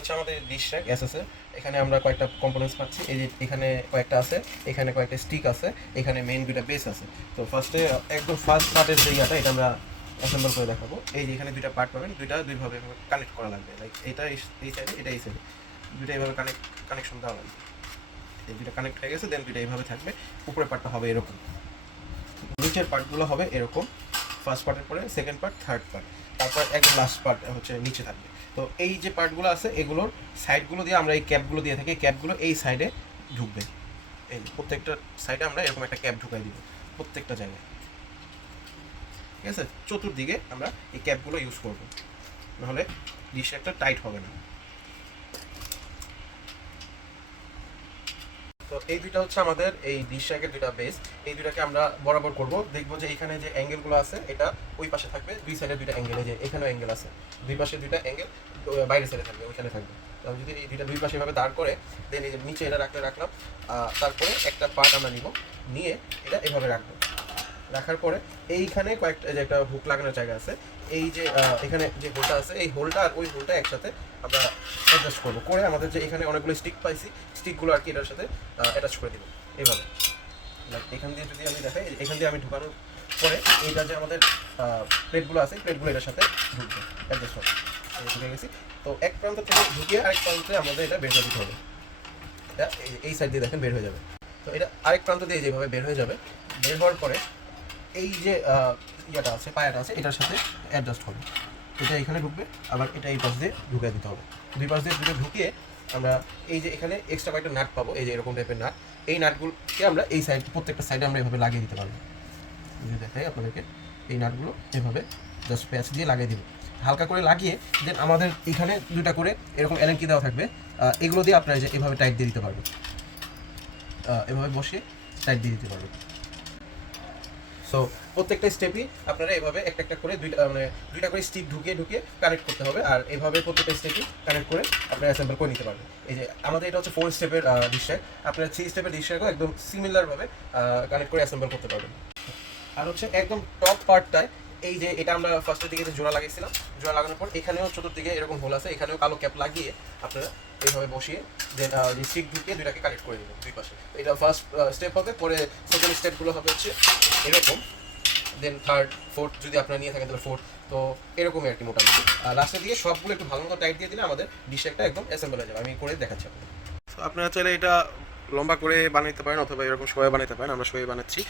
হচ্ছে আমাদের dish rack এসএসএর এখানে আমরা কয়েকটা কম্পোনেন্টস পাচ্ছি। এই যে এখানে কয়েকটা আছে, এখানে কয়েকটা স্টিক আছে, এখানে মেইন দুইটা বেস আছে। তো ফার্স্টে একদম ফার্স্ট পার্টের যে এটা আমরা অ্যাসেম্বল করে দেখাবো। এই যে এখানে দুইটা পার্ট পাবেন, দুইটা দুইভাবে কানেক্ট করা লাগবে। লাইক এটা এই সাইডে এটা এই সাইডে দুইটা এইভাবে কানেক্ট কানেকশন দেওয়া লাগবে। এই দুইটা কানেক্ট হয়ে গেছে দেন দুইটা এইভাবে থাকবে। উপরের পার্টটা হবে এরকম। নিচের পার্টগুলো হবে এরকম। ফার্স্ট পার্টের পরে সেকেন্ড পার্ট থার্ড পার্ট তারপর একদম লাস্ট পার্ট হচ্ছে নিচে থাকবে। তো এই যে পার্টগুলো আছে, এগুলোর সাইডগুলো দিয়ে আমরা এই ক্যাপগুলো দিয়ে থাকি ক্যাপগুলো এই সাইডে ঢুকবে। এই প্রত্যেকটা সাইডে আমরা এরকম একটা ক্যাপ ঢুকাই দিব, প্রত্যেকটা জায়গায়। ঠিক আছে? চতুর্দিকে আমরা এই ক্যাপগুলো ইউজ করব। নাহলে ডিশ একটা টাইট হবে না। তো এই দুইটা হচ্ছে আমাদের এই ডিশ র্যাকের দুইটা বেস এই দুইটাকে আমরা বরাবর করব। দেখব যে এখানে যে অ্যাঙ্গেলগুলো আছে, এটা ওই পাশে থাকবে, দুই সাইডে দুইটা অ্যাঙ্গেল যে এখানেও অ্যাঙ্গেল আছে। দুই পাশে দুইটা অ্যাঙ্গেল বাইরের সাইডে থাকবে ওইখানে থাকবে। তাহলে যদি এই দুইটা দুই পাশে এভাবে দাঁড় করে দেন এই নিচে এটা রাখলে রাখলাম তারপরে একটা পার্ট আমরা নিব। নিয়ে এটা এভাবে রাখব। রাখার পরে এইখানে কয়েকটা যে একটা হুক লাগানোর জায়গা আছে, এই যে এখানে যে হোলটা আছে, এই হোলটা আর ওই হোলটা একসাথে আমরা অ্যাডজাস্ট করব, করে আমাদের যে এখানে অনেকগুলো স্টিক পাইছি স্টিকগুলো আর কি এটার সাথে অ্যাটাচ করে দিব, এইভাবে। এখান দিয়ে যদি আমি দেখাই এখান দিয়ে আমি ঢুকানোর পরে এইটা যে আমাদের প্লেটগুলো আছে প্লেটগুলো এটার সাথে ঢুকবে অ্যাডজাস্ট হবে। ঢুকে গেছি। তো এক প্রান্ত থেকে ঢুকিয়ে আরেক প্রান্তে আমাদের এটা বের করে হবে। এটা এই সাইড দিয়ে দেখেন বের হয়ে যাবে। তো এটা আরেক প্রান্ত দিয়ে যেভাবে বের হয়ে যাবে, বের হওয়ার পরে এই যে ইয়াটা আছে, পায়াটা আছে, এটার সাথে অ্যাডজাস্ট হবে। এটা এখানে ঢুকবে, আবার এটা এই পাশ দিয়ে ঢুকিয়ে দিতে হবে। দুই পাশ দিয়ে দুটো ঢুকিয়ে আমরা এই যে এখানে এক্সট্রা কয়েকটা নাট পাবো, এই যে এরকম টাইপের নাট এই নাটগুলোকে আমরা এই সাইড প্রত্যেকটা সাইডে আমরা এভাবে লাগিয়ে দিতে পারব। যদি দেখাই আপনাদেরকে, এই নাটগুলো এভাবে জাস্ট প্যাচ দিয়ে লাগিয়ে দিব। হালকা করে লাগিয়ে দেন আমাদের এখানে দুটা করে এরকম এলেনকি দেওয়া থাকবে এগুলো দিয়ে আপনারা যে এভাবে টাইট দিয়ে দিতে পারবেন। এভাবে বসিয়ে টাইট দিয়ে দিতে পারবেন। সো প্রত্যেকটা স্টেপই আপনারা এভাবে একটা একটা করে দুইটা মানে দুইটা করে স্টিক ঢুকিয়ে ঢুকিয়ে কানেক্ট করতে হবে। আর এভাবে প্রত্যেকটা স্টেপই কানেক্ট করে আপনারা অ্যাসেম্বল করে নিতে পারবেন। এই যে আমাদের এটা হচ্ছে ফোর স্টেপের ডিশট্যাক আপনারা থ্রি স্টেপের ডিশট্যাকও একদম সিমিলারভাবে কানেক্ট করে অ্যাসেম্বল করতে পারবেন। আর হচ্ছে একদম টপ পার্টটায় এই যে এটা আমরা ফার্স্টের দিকে জোড়া লাগাইছিলাম, জোড়া লাগানোর পর এখানেও চতুর্দিকে এরকম হোল আছে, এখানেও কালো ক্যাপ লাগিয়ে আপনারা এইভাবে বসিয়ে দেন স্টিক ঢুকিয়ে দুইটাকে কানেক্ট করে দেবেন দুই পাশে। এটা ফার্স্ট স্টেপ হবে, পরে সেকেন্ড স্টেপগুলো হবে হচ্ছে এরকম। দেন থার্ড ফোর্থ যদি আপনারা নিয়ে থাকেন তাহলে ফোর্থ তো এরকমই আর কি মোটামুটি। আর লাস্টের দিকে সবগুলো একটু ভালো মতো টাইট দিয়ে দিলে আমাদের ডিশ একটা একদম অ্যাসেম্বল হয়ে যাবে। আমি করে দেখাচ্ছি আপনারা চাইলে এটা লম্বা করে বানাইতে পারেন অথবা এরকম সবাই বানাইতে পারেন আমরা সবাই বানাচ্ছি।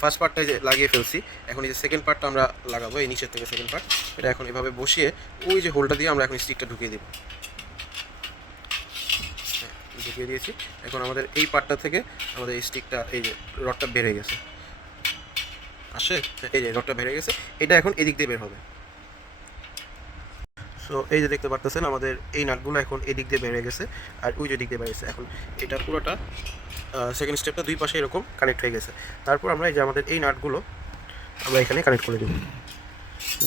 ফার্স্ট পার্টটা যে লাগিয়ে ফেলছি এখন এই যে সেকেন্ড পার্টটা আমরা লাগাবো এই নিচের থেকে সেকেন্ড পার্ট এটা এখন এভাবে বসিয়ে ওই যে হোলটা দিয়ে আমরা এখন স্টিকটা ঢুকিয়ে দিব। হ্যাঁ, ঢুকিয়ে দিয়েছি। এখন আমাদের এই পার্টটা থেকে আমাদের এই স্টিকটা এই যে রডটা বেড়ে গেছে। আসে? এই যে রডটা হয়ে গেছে। এটা এখন এদিক দিয়ে বের হবে। সো এই যে দেখতে পারতেছেন, আমাদের এই নাটগুলো এখন এদিক দিয়ে বেড়ে গেছে, আর ওই যে দিক দিয়ে হয়েছে এখন এটা পুরোটা সেকেন্ড স্টেপটা দুই পাশে এরকম কানেক্ট হয়ে গেছে। তারপর আমরা এই যে আমাদের এই নাটগুলো, আমরা এখানে কানেক্ট করে দেব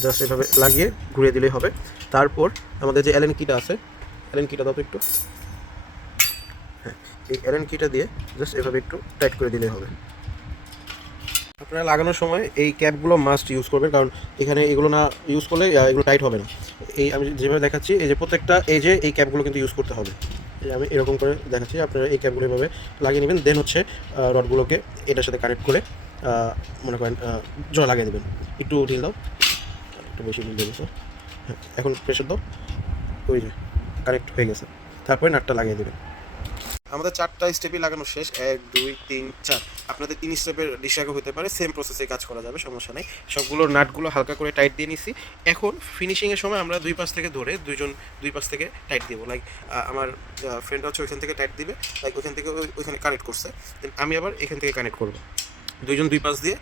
জাস্ট এভাবে লাগিয়ে ঘুরিয়ে দিলেই হবে। তারপর আমাদের যে অ্যালেন কিটা আছে অ্যালেন কিটা দাও একটু। হ্যাঁ এই অ্যালেন কিটা দিয়ে জাস্ট এভাবে একটু টাইট করে দিলেই হবে। আপনারা লাগানোর সময় এই ক্যাপগুলো মাস্ট ইউজ করবেন, কারণ এখানে এগুলো না ইউজ করলে এগুলো টাইট হবে না। এই আমি যেভাবে দেখাচ্ছি, এই যে প্রত্যেকটা, এই যে এই ক্যাপগুলো কিন্তু ইউজ করতে হবে। আমি এরকম করে দেখাচ্ছি, আপনারা এই ক্যাপগুলো এভাবে লাগিয়ে নেবেন দেন হচ্ছে রডগুলোকে এটার সাথে কানেক্ট করে মনে করেন জল লাগিয়ে দেবেন। একটু ঢিল দাও। একটু বেশি ঢিল দিয়ে গেছে হ্যাঁ এখন প্রেশার দাও। ওই যে কানেক্ট হয়ে গেছে। তারপরে নাটটা লাগিয়ে দেবেন। আমাদের চারটা স্টেপই লাগানো শেষ। এক, দুই, তিন, চার। আপনাদের তিন স্টেপের ডিশাগো হতে পারে সেম প্রসেসে কাজ করা যাবে, সমস্যা নেই। সবগুলোর নাটগুলো হালকা করে টাইট দিয়ে নিছি। এখন ফিনিশিংয়ের সময় আমরা দুই পাশ থেকে ধরে দুইজন, দুই পাশ থেকে টাইট দিব। লাইক আমার ফ্রেন্ড হচ্ছে ওইখান থেকে টাইট দিবে লাইক ওইখান থেকে ওই- ওইখানে কানেক্ট করছে। Then আমি আবার এখান থেকে কানেক্ট করব। দুইজন দুই পাশ দিয়ে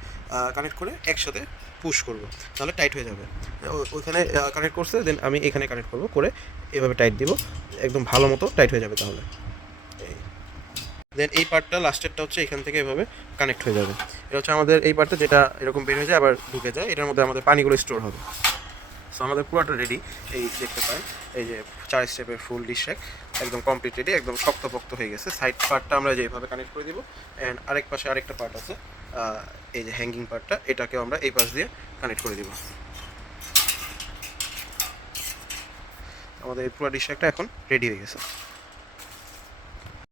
কানেক্ট করে একসাথে পুশ করব। তাহলে টাইট হয়ে যাবে। ওইখানে কানেক্ট করছে দেন আমি এখানে কানেক্ট করব, করে এভাবে টাইট দিব। একদম ভালো মতো টাইট হয়ে যাবে তাহলে। দেন এই পার্টটা লাস্টেরটা হচ্ছে এখান থেকে এভাবে কানেক্ট হয়ে যাবে। এটা হচ্ছে আমাদের এই পার্টটা যেটা এরকম বের হয়ে যায়, আবার ঢুকে যায়। এটার মধ্যে আমাদের পানিগুলো স্টোর হবে। সো আমাদের পুরোটা রেডি এই দেখতে পাই, এই যে চার স্টেপের ফুল ডিশ একদম কমপ্লিট রেডি একদম শক্তপোক্ত হয়ে গেছে। সাইড পার্টটা আমরা যেভাবে কানেক্ট করে দিব অ্যান্ড আরেক পাশে আরেকটা পার্ট আছে এই যে হ্যাঙ্গিং পার্টটা এটাকেও আমরা এই পাশ দিয়ে কানেক্ট করে দিব। আমাদের এই পুরো ডিশ একটা এখন রেডি হয়ে গেছে।